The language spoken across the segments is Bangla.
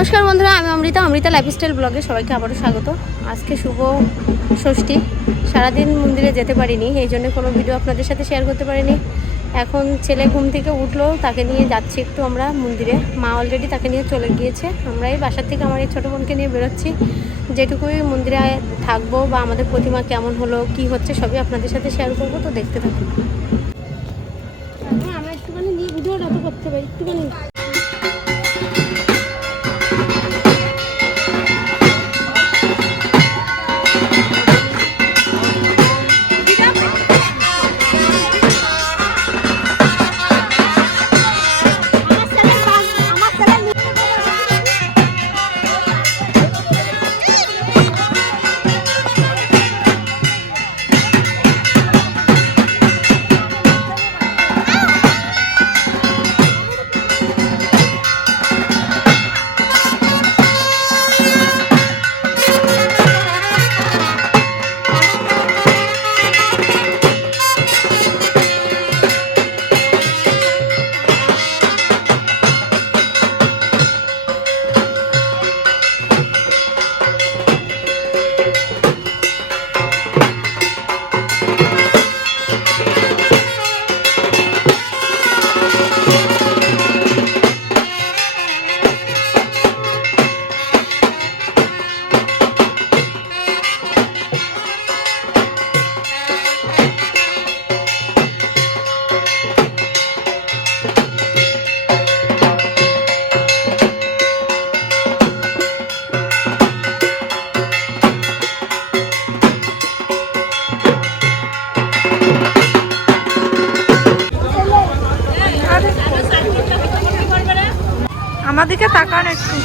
নমস্কার বন্ধুরা, আমি অমৃতা লাইফস্টাইল ব্লগে সবাইকে আবারও স্বাগত। আজকে শুভ ষষ্ঠী, সারাদিন মন্দিরে যেতে পারিনি, এই জন্য কোনো ভিডিও আপনাদের সাথে শেয়ার করতে পারিনি। এখন ছেলে ঘুম থেকে উঠলো, তাকে নিয়ে যাচ্ছি একটু আমরা মন্দিরে। মা অলরেডি তাকে নিয়ে চলে গিয়েছে। আমরা এই বাসার থেকে আমার এই ছোটো বোনকে নিয়ে বেরোচ্ছি। যেটুকুই মন্দিরে থাকবো বা আমাদের প্রতিমা কেমন হলো, কি হচ্ছে, সবই আপনাদের সাথে শেয়ার করবো, তো দেখতে থাকুন। আমরা একটুখানি নিয়ে ভিডিওটা তো করতে পারি, একটুখানি আমাদেরকে তাকান একটু।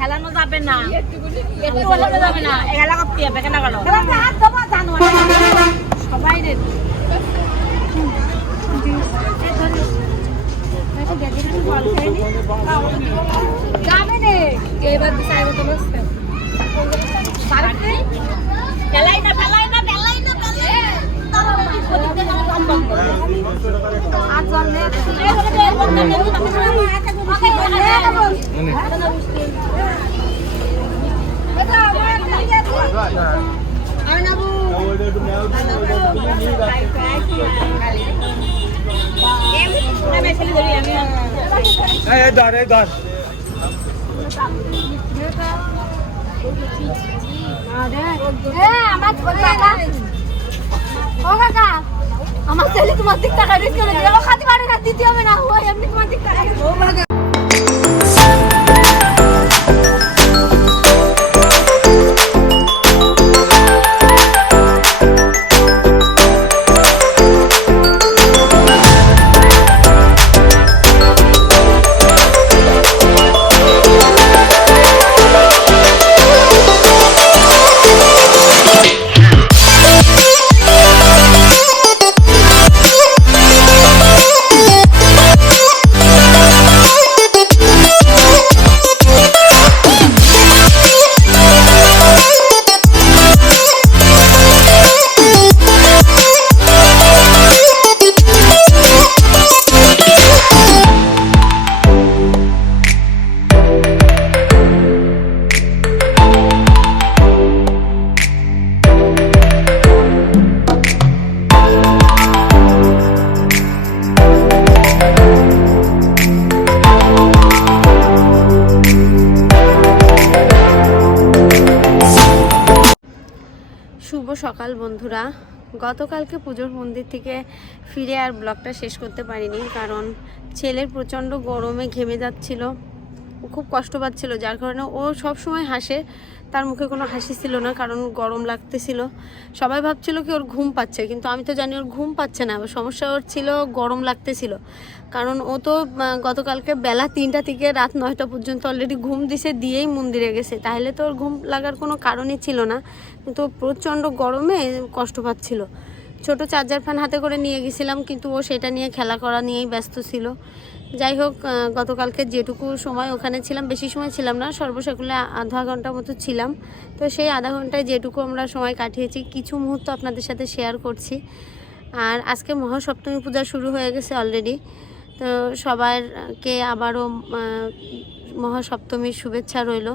খেলানো যাবে না, একটু হলানো যাবে না, খেলা করতে হবে কেন গেল সবাই রে। আমার ছেলে তোমার দিক টাকা দিতে হবে না, দিতে হবে না, এমনি তোমার দিক টাকা সকাল বন্ধুরা। গতকালকে পুজোর মন্দির থেকে ফিরে আর ব্লগটা শেষ করতে পারিনি, কারণ ছেলের প্রচণ্ড গরমে ঘেমে যাচ্ছিল, ও খুব কষ্ট পাচ্ছিল, যার কারণে ও সব সময় হাসে, তার মুখে কোনো হাসি ছিল না, কারণ গরম লাগতেছিল। সবাই ভাবছিল কি ওর ঘুম পাচ্ছে, কিন্তু আমি তো জানি ওর ঘুম পাচ্ছে না, সমস্যা ওর ছিল গরম লাগতেছিল। কারণ ও তো গতকালকে বেলা 3টা থেকে রাত 9টা পর্যন্ত অলরেডি ঘুম দিয়েই মন্দিরে গেছে, তাহলে তো ওর ঘুম লাগার কোনো কারণই ছিল না, কিন্তু প্রচণ্ড গরমে কষ্ট পাচ্ছিল। ছোট চার্জার ফ্যান হাতে করে নিয়ে গেছিলাম, কিন্তু ও সেটা নিয়ে খেলা করা নিয়েই ব্যস্ত ছিল। যাই হোক, গতকালকে যেটুকু সময় ওখানে ছিলাম, বেশি সময় ছিলাম না, সর্বসাকুল্যে আধা ঘন্টার মতো ছিলাম। তো সেই আধা ঘন্টায় যেটুকু আমরা সময় কাটিয়েছি, কিছু মুহূর্ত আপনাদের সাথে শেয়ার করছি। আর আজকে মহাসপ্তমী পূজা শুরু হয়ে গেছে অলরেডি, তো সবাইকে আবারও মহাসপ্তমীর শুভেচ্ছা রইল।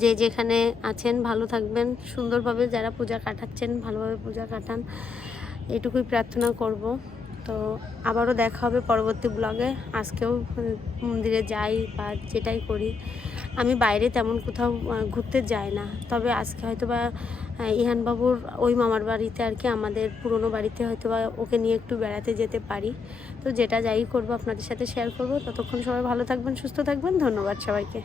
যে যেখানে আছেন ভালো থাকবেন, সুন্দরভাবে যারা পূজা কাটাচ্ছেন ভালোভাবে পূজা কাটান, এটুকুই প্রার্থনা করব। তো আবারও দেখা হবে পরবর্তী ব্লগে। আজকেও মন্দিরে যাই বা যেটাই করি, আমি বাইরে তেমন কোথাও ঘুরতে যাই না, তবে আজকে হয়তো বা ইহানবাবুর ওই মামার বাড়িতে আর কি, আমাদের পুরনো বাড়িতে হয়তো বা ওকে নিয়ে একটু বেড়াতে যেতে পারি। তো যেটা যাই করব আপনাদের সাথে শেয়ার করব। ততক্ষণ সবাই ভালো থাকবেন, সুস্থ থাকবেন। ধন্যবাদ সবাইকে।